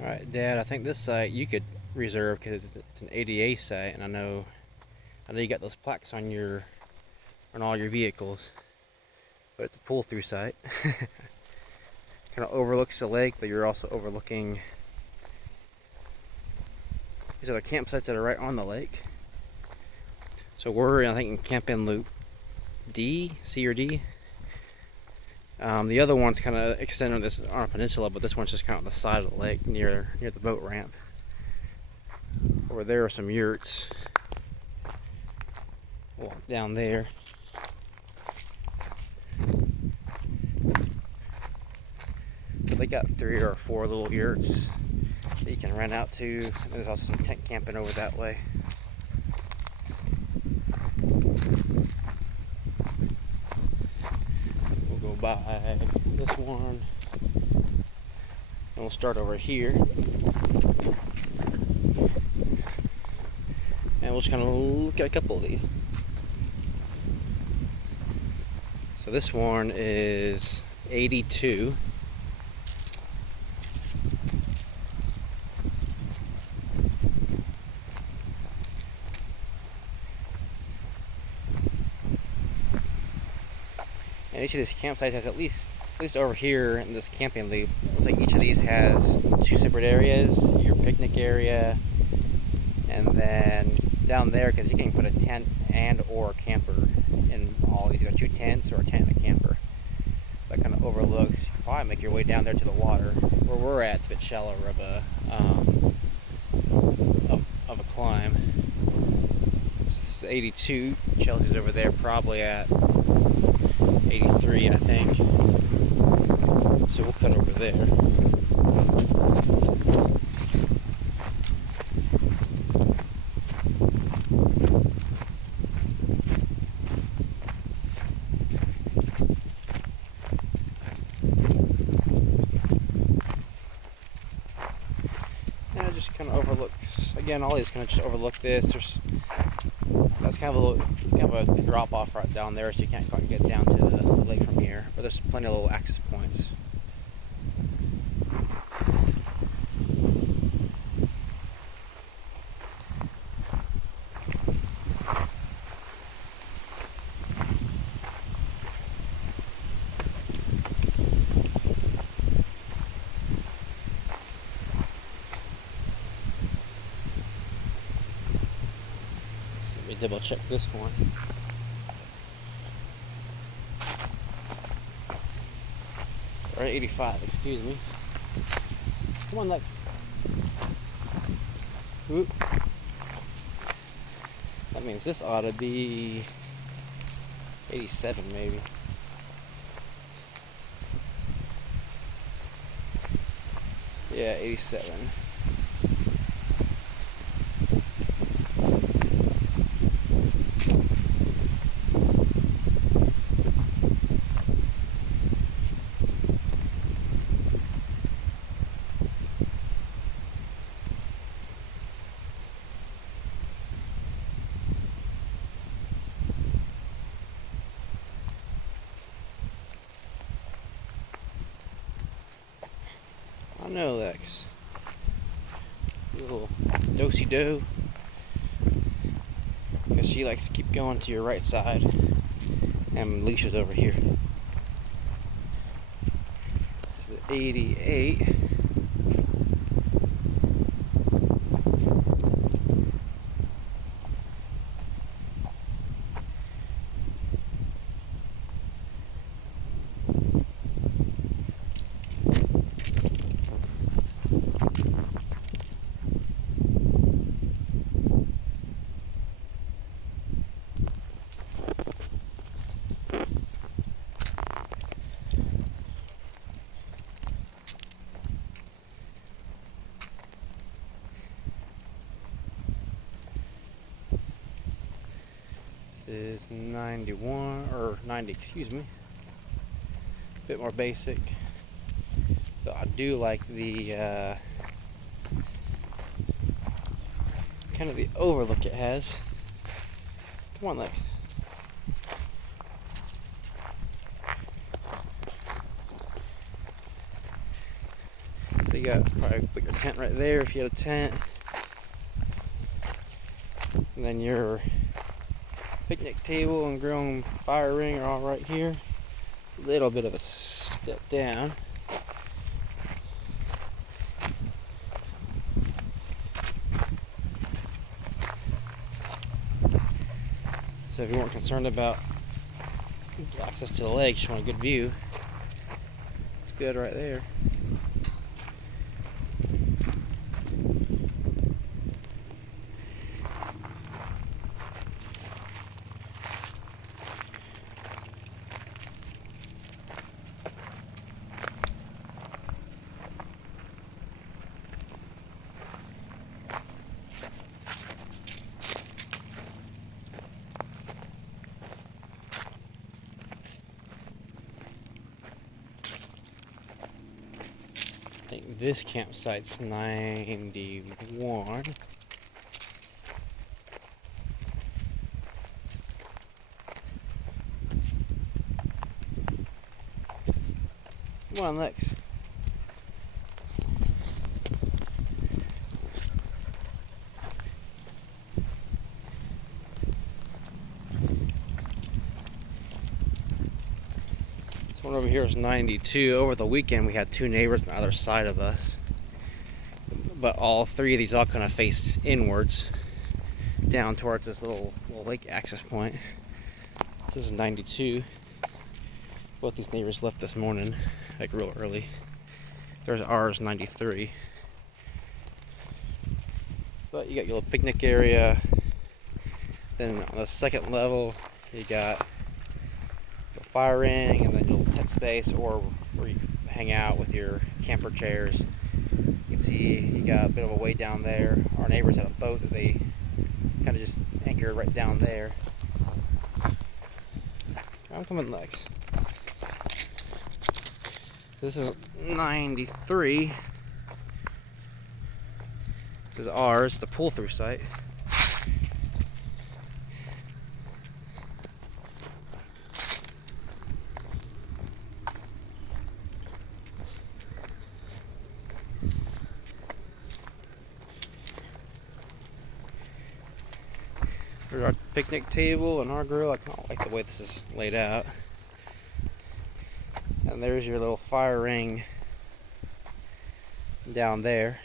Alright, Dad, I think this site you could reserve because it's an ADA site, and I know you got those plaques on all your vehicles, but it's a pull-through site. Kind of overlooks the lake, but you're also overlooking these other campsites that are right on the lake. So we're, I think, in Camp-In Loop D, C or D. The other one's kind of extended on a peninsula, but this one's just kind of on the side of the lake near the boat ramp. Over there are some yurts. Walk down there. They got 3 or 4 little yurts that you can rent out to. And there's also some tent camping over that way. We'll go by this one. And we'll start over here. And we'll just kind of look at a couple of these. So this one is 82. And each of these campsites has at least over here in this camping loop, looks like each of these has 2 separate areas. Your picnic area, and then down there, because you can put a tent and or a camper in all these. You got 2 tents or a tent and a camper. That kind of overlooks. You can probably make your way down there to the water. Where we're at, it's a bit shallower of a climb. So this is 82. Chelsea's over there, probably at 83, I think. So we'll cut over there. And it just kind of overlooks. Again, all these kind of just overlook this. That's kind of a drop off right down there, so you can't quite get down to the lake from here. But there's plenty of little access points. Let me double check this one. Or 85, excuse me. Come on, Lex. Whoop. That means this ought to be 87 maybe. Yeah, 87. I know, Lex. Little do-si-do. Because she likes to keep going to your right side. And Alicia's over here. This is 88. It's 91 or 90, excuse me. A bit more basic. So I do like the kind of the overlook it has. Come on, Lex. So you got probably put your tent right there if you had a tent. And then your picnic table and grill and fire ring are all right here. A little bit of a step down. So if you weren't concerned about access to the lake, you just want a good view, it's good right there. I think this campsite's 91. Come on, Lex. This one over here is 92. Over the weekend, we had two neighbors on either side of us, but all three of these all kind of face inwards, down towards this little lake access point. This is 92. Both these neighbors left this morning, like real early. There's ours, 93. But you got your little picnic area. Then on the second level, you got the fire ring, and then your little tent space, or where you hang out with your camper chairs. You can see you got a bit of a way down there. Our neighbors had a boat that they kind of just anchored right down there. I'm coming, Lex. This is 93. This is ours, the pull-through site. There's our picnic table and our grill. I don't like the way this is laid out. And there's your little fire ring down there.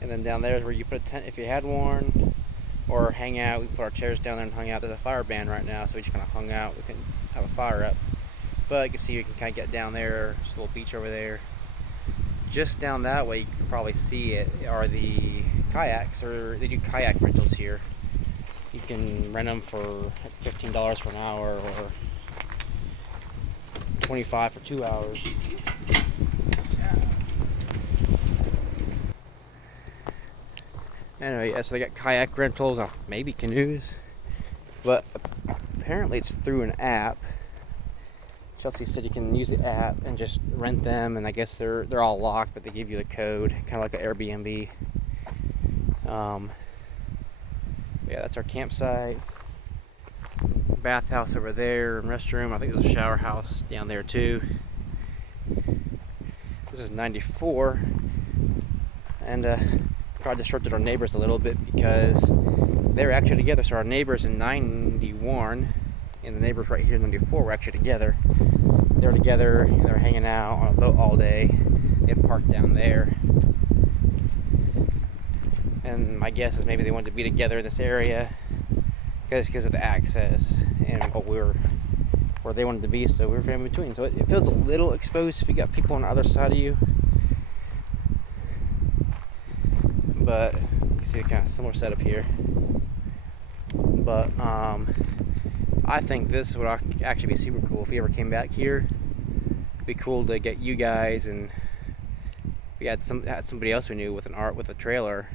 And then down there is where you put a tent if you had one, or hang out. We put our chairs down there and hung out. There's a fire band right now, so we just kind of hung out. We can have a fire up. But you can see you can kind of get down there. There's a little beach over there. Just down that way, you can probably see it, are the kayaks, or they do kayak rentals here. You can rent them for $15 for an hour, or $25 for 2 hours. Anyway, yeah, so they got kayak rentals, maybe canoes, but apparently it's through an app. Chelsea said you can use the app and just rent them, and I guess they're all locked, but they give you the code, kind of like an Airbnb. Yeah, that's our campsite. Bathhouse over there, and restroom. I think there's a shower house down there too. This is 94, and probably disrupted our neighbors a little bit because they were actually together. So our neighbors in 91 and the neighbors right here in 94 were actually together. They were together and they were hanging out on a boat all day. They had parked down there. And my guess is maybe they wanted to be together in this area because of the access and what we were, where they wanted to be, so we were in between. So it feels a little exposed if you got people on the other side of you. But you see a kind of similar setup here. But I think this would actually be super cool if we ever came back here. It'd be cool to get you guys, and if we had somebody else we knew with a trailer,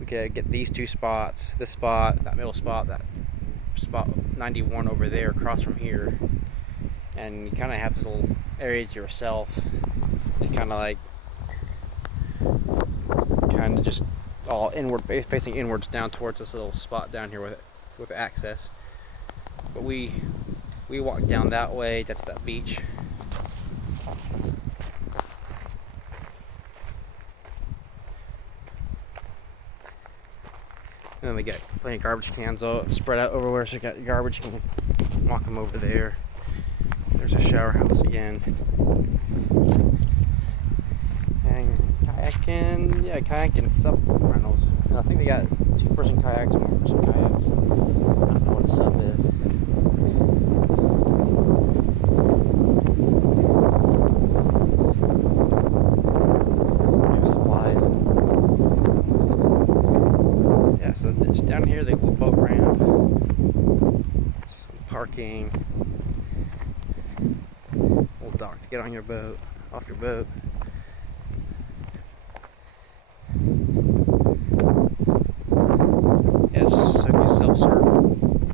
we could get these two spots, this spot, that middle spot, that spot 91 over there across from here, and you kind of have this little area to yourself. It's kind of like just all inward, facing inwards down towards this little spot down here with access. But we we walked down that way to that beach. And then we got plenty of garbage cans all spread out everywhere, so you got garbage, you can walk them over there. There's a shower house again. And kayaking, yeah, kayaking sub rentals. And I think they got 2-person kayaks, 1-person kayaks. I don't know what a sub is. Maybe supplies. Yeah, so just down here they will boat ramp. Some parking. Little dock to get on your boat, off your boat. Yeah, it's so good self-serve.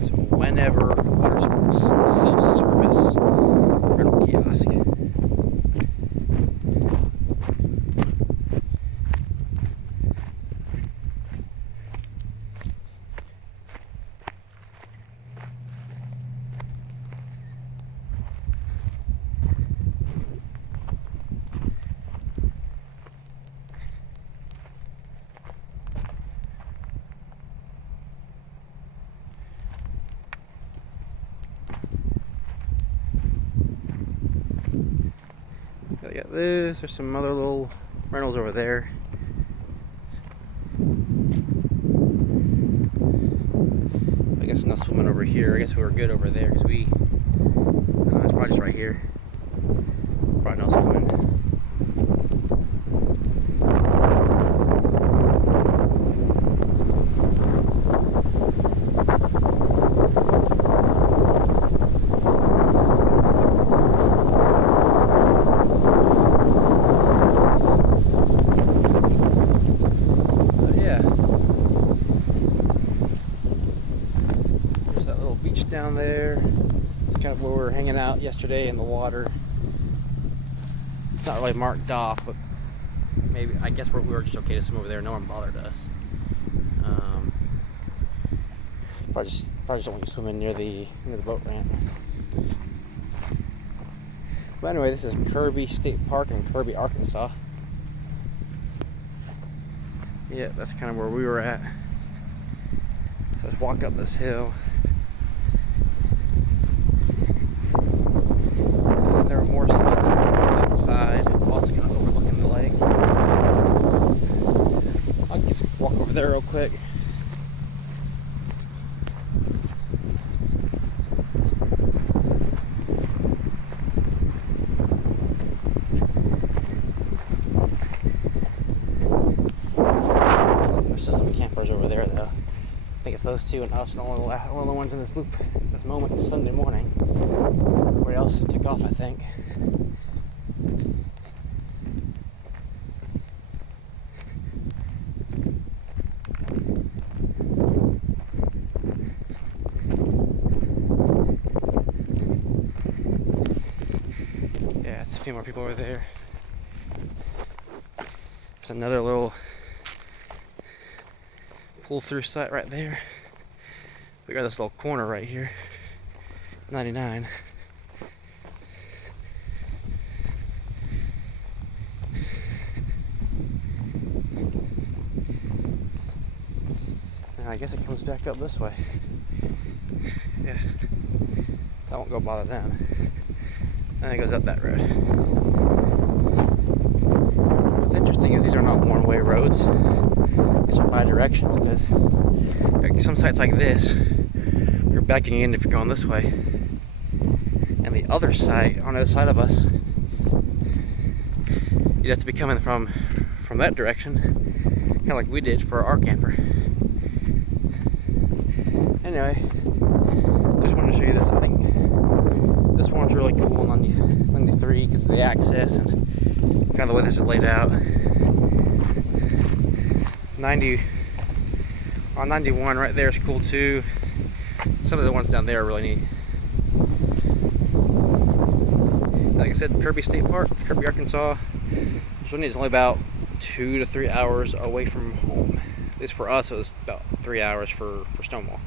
So whenever water sports, self-service rental kiosk. I got this. There's some other little rentals over there. I guess no swimming over here. I guess we were good over there because it's probably just right here. Probably no swimming. Down there, it's kind of where we were hanging out yesterday in the water. It's not really marked off, but maybe I guess we were just okay to swim over there. No one bothered us. Probably just don't want to swim in near the boat ramp. But anyway, this is Kirby State Park in Kirby, Arkansas. Yeah, that's kind of where we were at. So let's walk up this hill. There are more sites on that side, also kind of overlooking the lake. I'll just walk over there real quick. There's just some campers over there though. I think it's those two and us, the only ones in this loop at this moment. It's Sunday morning. Everybody else took off, I think. Yeah, it's a few more people over there. There's another little pull-through site right there. We got this little corner right here. 99. And I guess it comes back up this way. Yeah. I won't go bother them. And it goes up that road. What's interesting is these are not one-way roads. These are bi-directional because like some sites like this, you're backing in if you're going this way. And the other side, on the other side of us, you'd have to be coming from that direction, kind of like we did for our camper. Anyway, just wanted to show you this. I think this one's really cool on 93 because of the access and kind of the way this is laid out. 90 on 91 right there is cool too. Some of the ones down there are really neat. Like I said, Kirby State Park, Kirby, Arkansas. It's only about 2 to 3 hours away from home. At least for us, it was about 3 hours for Stonewall.